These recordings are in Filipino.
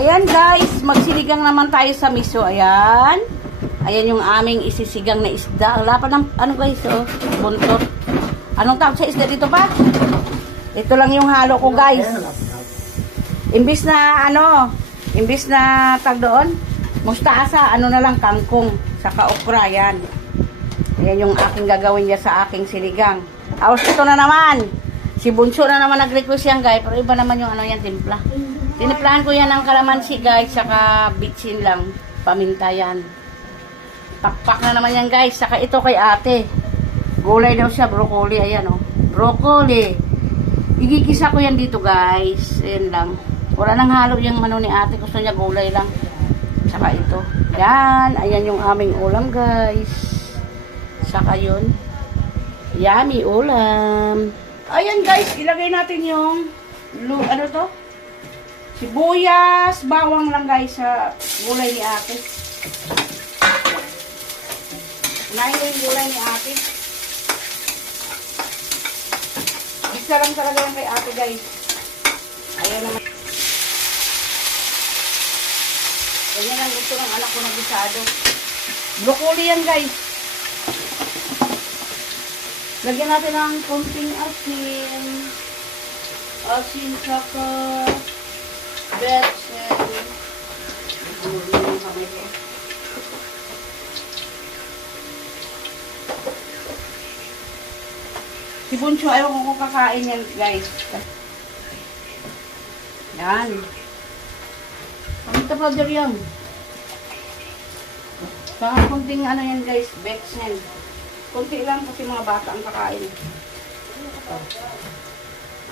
Ayan guys, magsiligang naman tayo sa miso. Ayan. Ayan yung aming isisigang na isda. Wala pa ng, ano guys, oh, buntot. Anong tawag sa isda dito pa? Ito lang yung halo ko guys. Imbis na ano, imbis na tag doon, mustasa, ano na lang, kangkong, saka okra, yan. Ayan yung aking gagawin niya sa aking sinigang. Aos ito na naman. Si Bunso na naman nag-request yan guys, pero iba naman yung ano yan, timpla. Tinimplahan ko yan ng kalamansi guys, saka bitsin lang, paminta yan. Pakpak na naman yan guys, saka ito kay ate. Gulay daw siya, broccoli, ayan oh. Broccoli. Igigisa ko yan dito guys, ayan lang. Wala nang halo yung ano ni ate, gusto niya gulay lang. Saka ito. Yan, ayan yung aming ulam guys. Saka yun. Yummy ulam. Ayan guys, ilagay natin yung ano to? Sibuyas, bawang lang guys sa gulay ni ate. Unahin ko yung gulay ni ate. Isa lang talaga yan kay ate guys. Ayan naman. Ganyan ang gusto ng anak ko na gisado. Broccoli yan guys. Lagyan natin ng konting asin. Asin saka betsen. Ano yung kamay ko? Si Buncho, ayaw ko kakain yan, guys. Yan. Pamita powder yan. Saka kunting ano yan, guys, betsen. Kunti lang kasi mga bata ang kakain.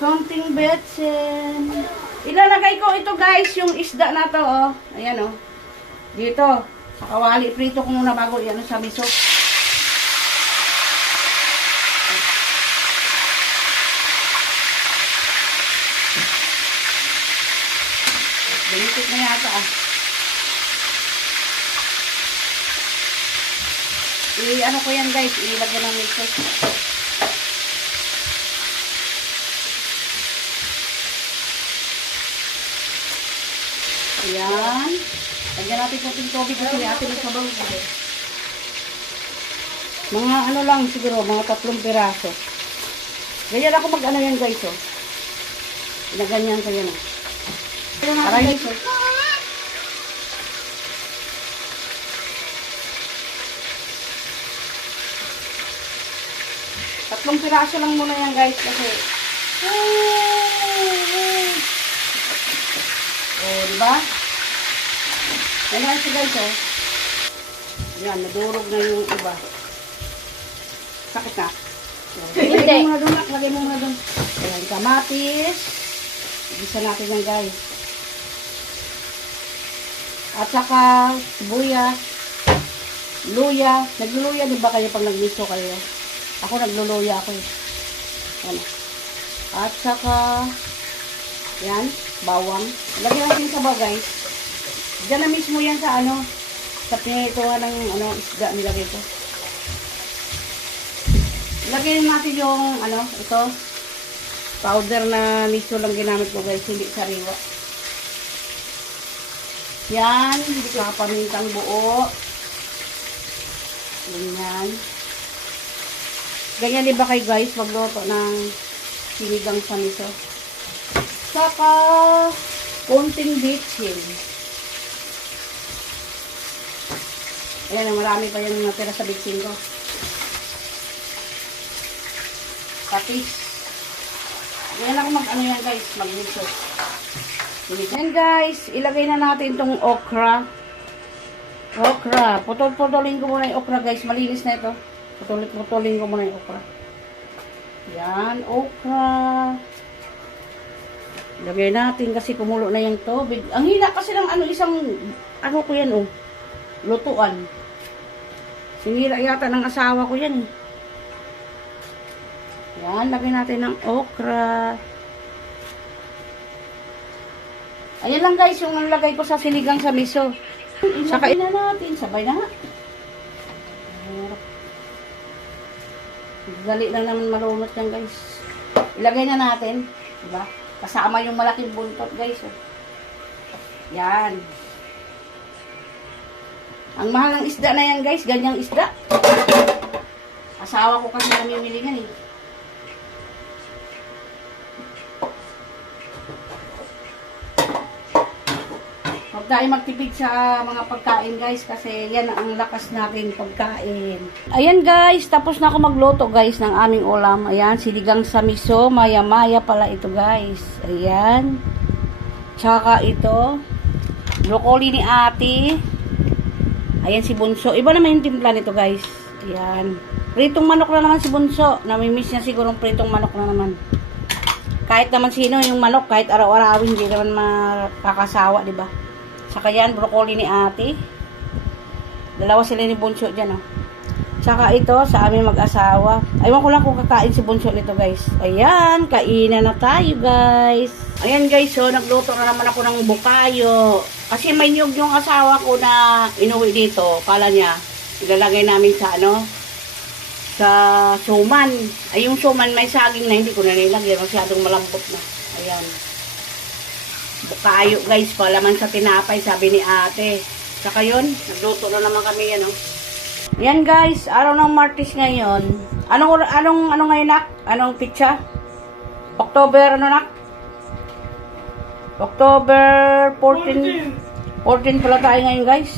Konting betsen. Ilalagay ko ito guys, yung isda na to, oh. Ayan, oh. Dito. Sa kawali, prito ko muna bago yan sa miso. Binitik na yata, ah. I, ano ko yan guys, ilagay ng miso. Ayan. Lagyan natin kunting tubig kasi atin yung sabaw. Mga ano lang siguro, mga tatlong piraso. Ganyan ako mag ano yan guys, oh. Pinaganyan ko yan, oh. Para hindi Tatlong piraso lang muna yan guys kasi Oh, di ba? Ayan siya guys, oh. Yan, nadurog na yung iba. Sakit na. Hindi. Lagay mo na doon, lagay mo na doon. Ayan, kamatis. Igisa natin yan guys. At saka, sibuyas, luya. Nagluluya din ba kayo pag nagmiso kayo? Ako nagluluya ako eh. Ano? At saka, yan, bawang. Lagyan natin sa baw guys. Diyan na mismo yan sa ano, sa pinituhan ng ano, isda nilagay ko. Lagyan natin yung ano, ito, powder na miso lang ginamit ko guys, hindi sariwa. Yan, hindi ko pamintang buo. Ganyan. Ganyan din ba kayo guys, magluto ng sinigang sa miso? Saka, konting bitchin. Ayan, marami pa yung natira sa bitchin ko. Patis. Ayan ako mag ano yan guys, mag-miso. Ayan guys, ilagay na natin tong okra. Okra. Putol-putulin ko muna yung okra guys. Malinis na ito. Putulin ko muna yung okra. Yan, okra. Lagay natin kasi kumulo na yung tubig. Ang hina kasi ng ano isang, ano ko yan oh, lutuan. Sinira yata ng asawa ko yan eh. Yan, lagay natin ng okra. Ayan lang guys, yung nalagay ko sa sinigang sa miso. Saka na natin, sabay na. Dali lang naman malunot yan guys. Ilagay na natin. Diba? Kasama yung malaking buntot guys. Oh. Yan. Ang mahal ng isda na yan guys, ganyang isda. Asawa ko kasi namimili yan eh. Tayo magtipid sa mga pagkain guys kasi yan ang lakas natin pagkain. Ayan guys, tapos na ako magluto guys ng aming ulam. Ayan, siligang sa miso, maya-maya pala ito guys. Ayan. Tsaka ito, broccoli ni ate. Ayan si Bunso. Iba naman yung timpla nito guys. Ayan. Pritong manok na naman si Bunso. Namimiss niya siguro pritong manok na naman. Kahit naman sino yung manok, kahit araw-arawin, hindi naman makakasawa, di ba? Saka yan, broccoli ni ate. Dalawa sila ni Bunso dyan, oh. Tsaka ito, sa aming mag-asawa. Aywan ko lang kung kakain si Bunso nito, guys. Ayan, kainan na tayo, guys. Ayan, guys, so, nagluto na naman ako ng bukayo. Kasi may niyog yung asawa ko na inuwi dito. Kala niya, ilalagay namin sa ano, sa suman. Ay, yung suman may saging na hindi ko na nilagyan. Masyadong malambot na. Ayan. Bukayo guys, palaman sa tinapay, sabi ni ate. Saka yun, nagluto na naman kami yan, oh. Yan guys, araw ng Martis ngayon. Anong, anong, ano ngayon, nak? Anong pitsa? October, ano, nak? October 14. 14 pala tayo ngayon, guys.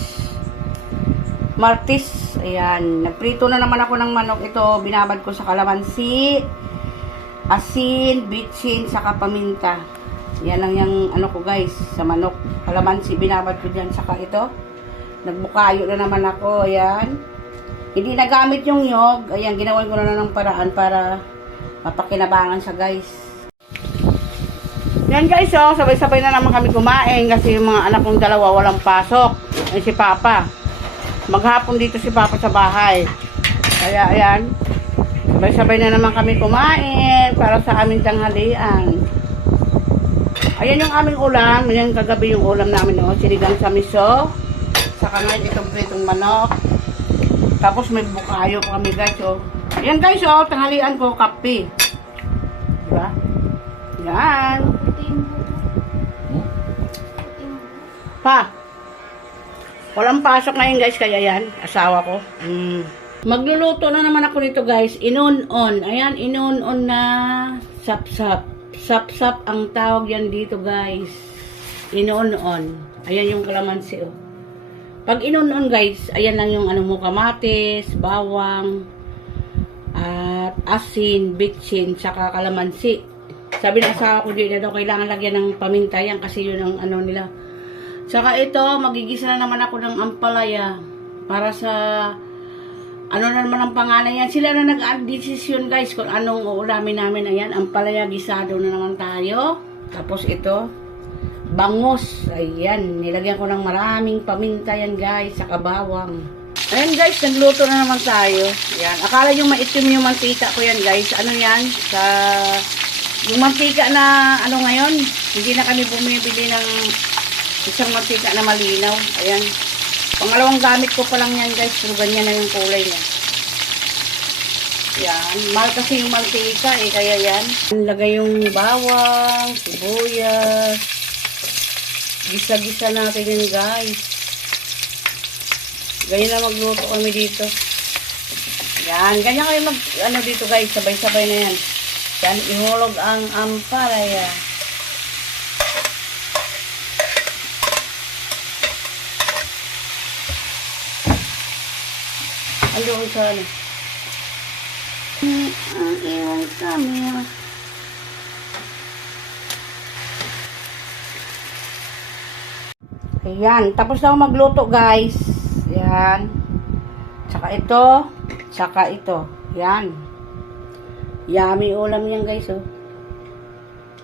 Martis. Ayan. Nagprito na naman ako ng manok. Ito, binabad ko sa kalamansi, asin, bitsin, saka paminta. Yan lang yung ano ko guys, sa manok. Kalamansi, binabad ko dyan. Saka ito, nagbukayo na naman ako. Ayan. Hindi nagamit yung nyog. Ayan, ginawan ko na ng paraan para mapakinabangan siya guys. Yan guys, oh, sabay-sabay na naman kami kumain kasi yung mga anak kong dalawa walang pasok. Ay si Papa. Maghapon dito si Papa sa bahay. Kaya ayan, sabay-sabay na naman kami kumain para sa aming tanghalian. Ayan yung aming ulam. Yan kagabi yung ulam namin, oh. Sinigang sa miso. Saka ngayon itong pritong manok. Tapos may bukayo pa kami guys, oh. Yan guys, oh, tanghalian ko, kape. Diba? Yan. Pa. Walang pasok ngayon guys, kaya yan, asawa ko. Mm. Magluluto na naman ako nito guys, inon-on. Ayan, inon-on na sap-sap. Sap-sap ang tawag yan dito guys. Inon-on. Ayan yung kalamansi oh. Pag inon-on guys, ayan lang yung ano mo, kamatis, bawang, at asin, bitsin, saka kalamansi. Sabi ng asawa ko dito daw, kailangan lagyan ng paminta yan kasi yun ang ano nila. Saka ito, magigisa na naman ako ng ampalaya para sa ano na naman ang pangalan yan. Sila na nag-desisyon guys kung anong uulamin namin. Ayan, ampalaya gisado na naman tayo. Tapos ito, bangus. Ayan, nilagyan ko ng maraming paminta yan guys, sa kabawang. Ayan guys, nagluto na naman tayo. Ayan, akala yung maitim yung mantika ko yan guys. Ano yan? Sa yung mantika na ano ngayon, hindi na kami bumibili ng isang mantika na malinaw. Ayan. Pangalawang gamit ko pa lang yan guys. Pero ganyan na yung kulay niya. Yan. Mahal kasi yung mantika eh. Kaya yan. Lagay yung bawang, sibuyas. Gisa-gisa natin yun guys. Ganyan na magluto kami dito. Yan. Ganyan kayo mag, ano dito guys. Sabay-sabay na yan. Yan. Ihulog ang ampalaya. Andoon sa ano? Ang iwan camera. Ayan. Tapos na ako magluto, guys. Yan. Tsaka ito. Tsaka ito. Yan. Yummy ulam yan, guys, oh.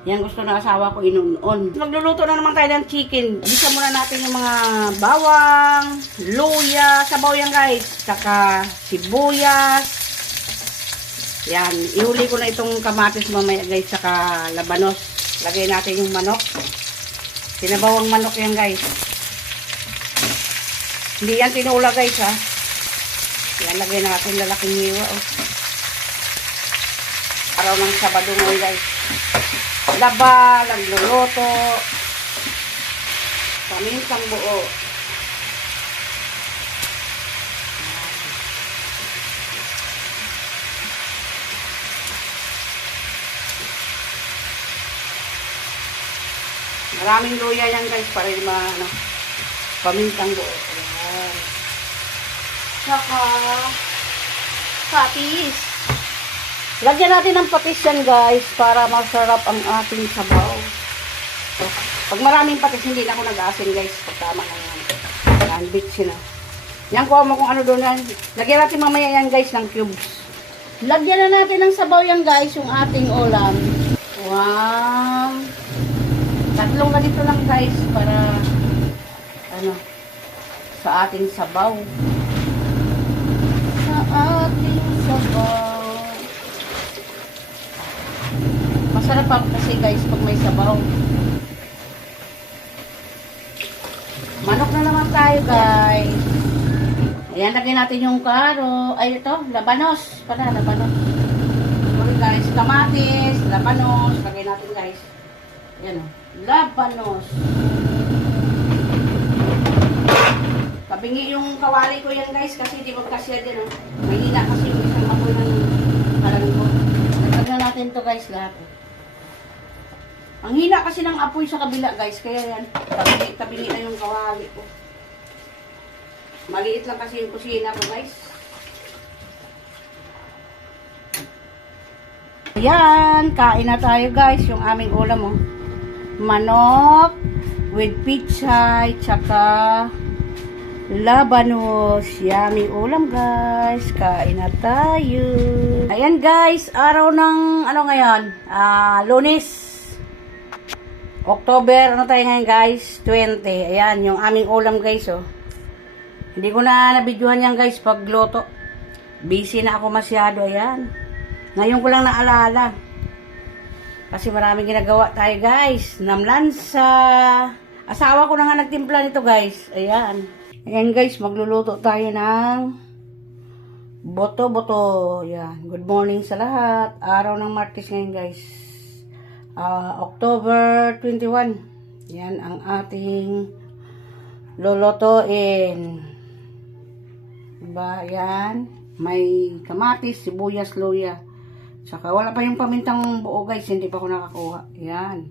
Yan gusto ng asawa ko inunon. Magluluto na naman tayo ng chicken. Bisa muna natin yung mga bawang, luya, sabaw yan guys. Saka sibuyas. Yan. Ihuli ko na itong kamatis mamaya guys. Saka labanos. Lagay natin yung manok. Sinabawang manok yan guys. Hindi yan tinula guys ha. Yan lagay natin lalaking hiwa oh. Araw ng Sabado ngayon guys laba, nagluluto. Sa pamintang buo. Maraming luya yan guys para yung mga ano, pamintang buo. Ayan. Saka, patis. Lagyan natin ng patis yan guys para masarap ang ating sabaw. So, pag maraming patis, hindi na ako nag-asin guys. Pagtama na yan. Yan, bits na. Yan, kuha mo kung ano doon yan. Lagyan natin mamaya yan guys ng cubes. Lagyan na natin ng sabaw yan guys, yung ating ulam. Wow. Tatlong ganito lang guys para ano sa ating sabaw. Sa ating sabaw. Masarap ako kasi guys pag may sabaw. Manok na naman tayo guys. Ayan, lagyan natin yung karo. Ay, ito, labanos. Pala, labanos. Okay guys, kamatis, labanos. Lagyan natin guys. Ayan o. Labanos. Tabingi yung kawali ko yan guys kasi di magkasya din oh. Mahina kasi yung isang apoy ng kalan ko. Lagyan natin to guys lahat. oh. Ang hina kasi ng apoy sa kabila guys kaya yan. Tabingi na yung kawali ko. Maliit lang kasi yung kusina ko guys. Ayan, kain na tayo guys. Yung aming ulam oh. Manok with pichay, tsaka labanos. Yummy ulam guys. Kain na tayo. Ayan guys, araw ng ano ngayon? Ah, lunes. October, ano tayo ngayon guys? 20. Ayan, yung aming ulam guys oh. Hindi ko na nabidyohan yan guys pagluto. Busy na ako masyado. Ayan. Ngayon ko lang naalala. Kasi maraming ginagawa tayo guys. Namlansa. Asawa ko na nga nagtimpla nito guys. Ayan. Ayan guys, magluluto tayo ng boto-boto. Ayan. Good morning sa lahat. Araw ng Martes ngayon guys. Ah, October 21. Yan ang ating lulutuin. Diba? Yan. May kamatis, sibuyas, luya. Saka wala pa yung pamintang buo guys, hindi pa ako nakakuha. Yan.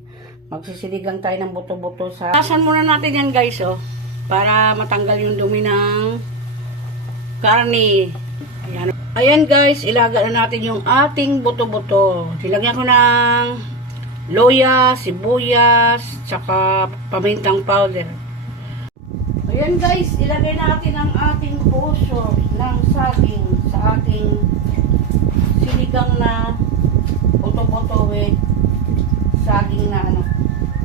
Magsisiligang tayo ng buto-buto sa... Tasan muna natin yan guys oh. Para matanggal yung dumi ng karne. Ayan. Ayan guys, ilaga na natin yung ating buto-buto. Silagyan ko ng loya, sibuyas, tsaka pamintang powder. Ayan guys, ilagay natin ang ating puso ng saging sa ating sinigang na buto-buto with saging na ano,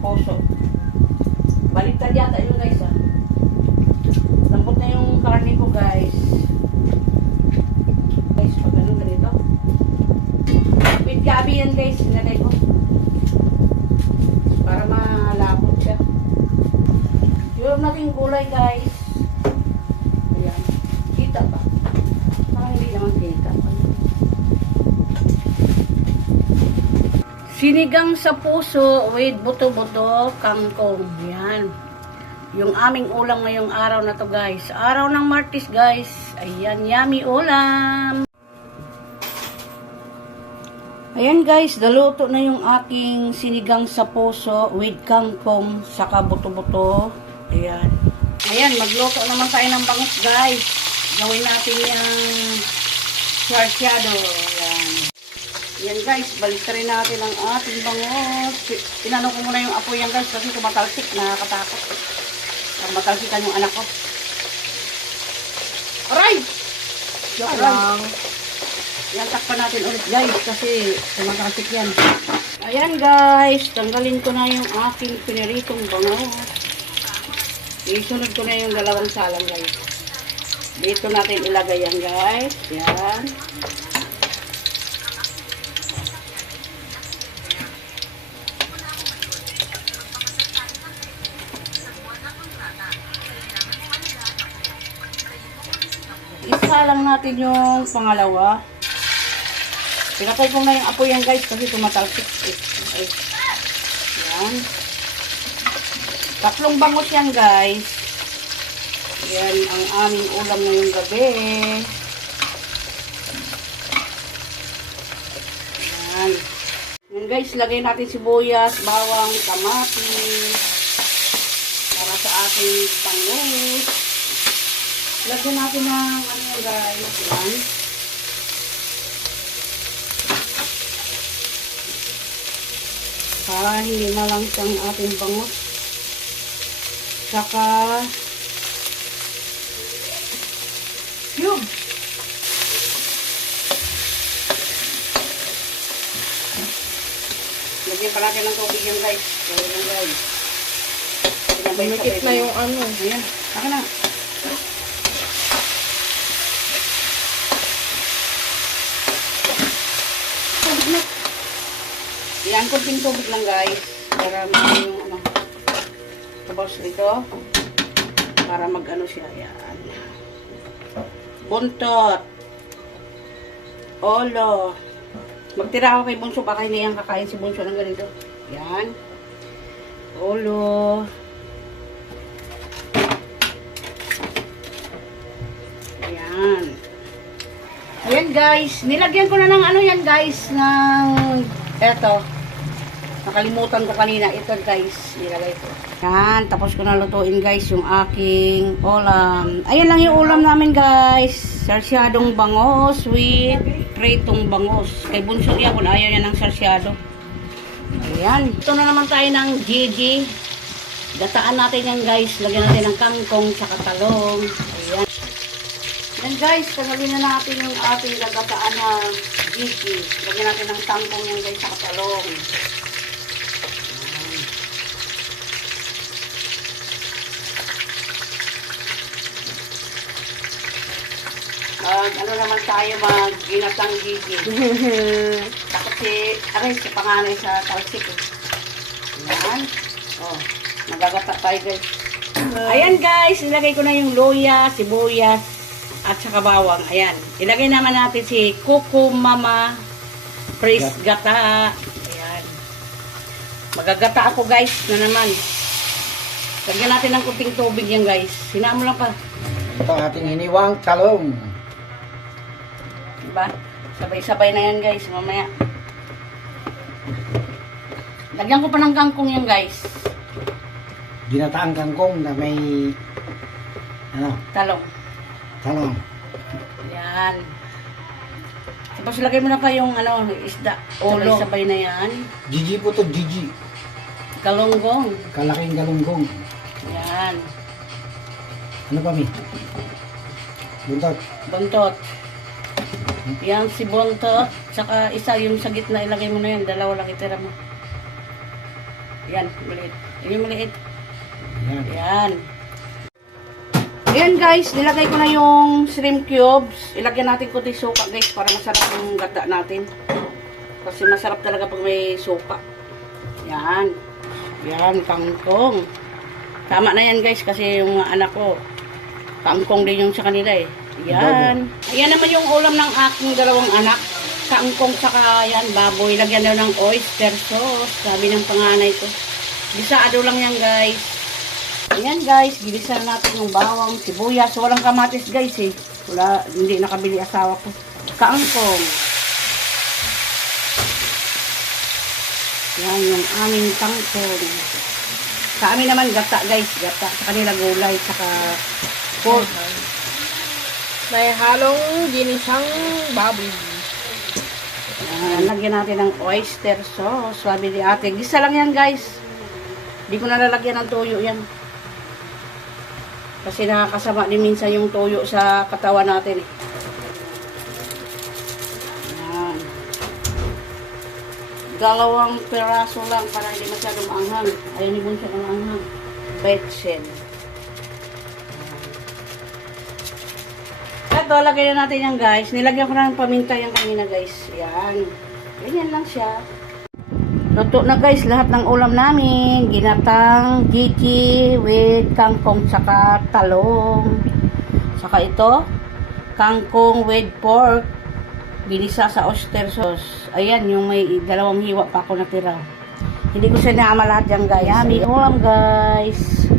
puso. Baliktad yata yun guys ah. Lambot na yung karne ko guys. Guys, pag ganun ganito. With gabi yan guys, sinalay ko. Para malapot siya. Yung nating gulay guys. Ayan. Kita ba? Parang hindi naman kita. Sinigang sa puso with buto-buto kangkong. Yan. Yung aming ulam ngayong araw na to guys. Araw ng Martis guys. Ayan, yummy ulam. Ayan guys, daluto na yung aking sinigang sa puso with kangkong saka buto-buto. Ayan. Ayan, magluto naman tayo ng bangus guys. Gawin natin yung sarsyado. Ayan. Yan guys, balik rin natin ang ating bangus. Tinanong ko muna yung apoy yan guys kasi tumatalsik, nakakatakot. Ang matalsikan yung anak ko. Aray! Joke lang. Yan, takpan natin ulit guys kasi tumatalsik yan. Ayan guys, tanggalin ko na yung aking piniritong bangus. Isunod ko na yung dalawang salang guys. Dito natin ilagay yan guys. Yan. Isa lang natin yung pangalawa. Pinatay ko na yung apoy yan guys kasi tumatalsik. Yan. Tatlong bangus yan, guys. Yan ang aming ulam ngayong gabi. Yan. Yan, guys. Lagay natin sibuyas, bawang, kamatis. Para sa ating bangus. Lagyan natin ng ano guys. Yan. Para hindi malangsang ating bangus. Saka cube. Lagyan pa natin ng tubig yan guys. So, yan guys. Sabay na yung ano. Ayan. Saka na. Tubig na. Yan, kunting tubig lang guys. Para mag yung ano. Tapos ito. Para mag ano siya. Yan. Buntot. Olo. Magtira ako kay Bunso. Baka hindi yan kakain si Bunso ng ganito. Yan. Olo. Ayan. Ayan guys, nilagyan ko na ng ano yan guys, ng eto. Nakalimutan ko kanina, ito guys, nilagay ko. Yan, tapos ko na lutuin guys yung aking ulam. Ayan lang yung ulam namin guys. Sarsyadong bangos with pritong bangos. Kay Bunso Yapon, ayaw niya ng sarsyado. Ayan. Ito na naman tayo ng Gigi. Gataan natin yan guys. Lagyan natin ng kangkong sa talong. Ayan. Yan guys, kagawin na natin yung ating gagataan na Gigi. Lagyan natin ng kangkong yan guys sa talong. Mag, ano naman tayo, mag ginatang Gigi. Takot si, aray, si panganay sa talsik. Eh. Ayan. Oh, magagata tayo guys. Ayan guys, ilagay ko na yung luya, sibuyas, at saka bawang. Ayan. Ilagay naman natin si Kuku Mama Praise Gata. Ayan. Magagata ako guys na naman. Lagyan natin ng kunting tubig yan guys. Sinaan mo lang pa. Ito ang ating hiniwang talong. Diba? Sabay-sabay na yan guys, mamaya. Lagyan ko pa ng kangkong yan guys. Ginataang kangkong na may ano, Talong. talong. Yan. Tapos lagay mo na pa yung ano, isda. Sabay-sabay na yan. Gigi po to, Gigi. Galunggong. Kalaking galunggong. Yan. Ano pa mi? Buntot. Buntot. Yan si buntot. Tsaka isa yung sa gitna, ilagay mo na yan. Dalawa lang itira mo. Yan, maliit. Yung maliit. Yan. Yan. Ayan guys, nilagay ko na yung shrimp cubes. Ilagyan natin kunti suka guys para masarap yung gata natin. Kasi masarap talaga pag may suka. Yan. Yan, kangkong. Tama na yan guys kasi yung anak ko, kangkong din yung sa kanila eh. Yan. Ayan naman yung ulam ng aking dalawang anak. Kangkong saka yan, baboy. Lagyan daw ng oyster sauce. Sabi ng panganay ko. Gisado lang yan guys. Ayan guys, gilisan natin yung bawang, sibuyas. Walang kamatis guys eh. Wala, hindi nakabili asawa ko. Kaangkong. Yan yung aming kangkong. Sa amin naman gata guys, gata. Sa kanila gulay, saka pork. May halong ginisang baboy. Yan, lagyan natin ng oyster sauce. Sabi ni ate, gisa lang yan guys. Hindi ko nalalagyan ng toyo yan. Kasi nakakasama din minsan yung toyo sa katawan natin eh. Dalawang peraso lang para hindi masyadong anghang. Ayaw ni Bunso ng anghang. Betsen. Ito, lagay na natin yan guys. Nilagyan ko na ng paminta yan kanina guys. Yan. Ganyan lang siya. Luto na guys, lahat ng ulam namin. Ginatang gigi with kangkong saka talong. Saka ito, kangkong with pork. Binisa sa oyster sauce. Ayan, yung may dalawang hiwa pa ako natira. Hindi ko sinama lahat yan guys. Yummy ulam guys.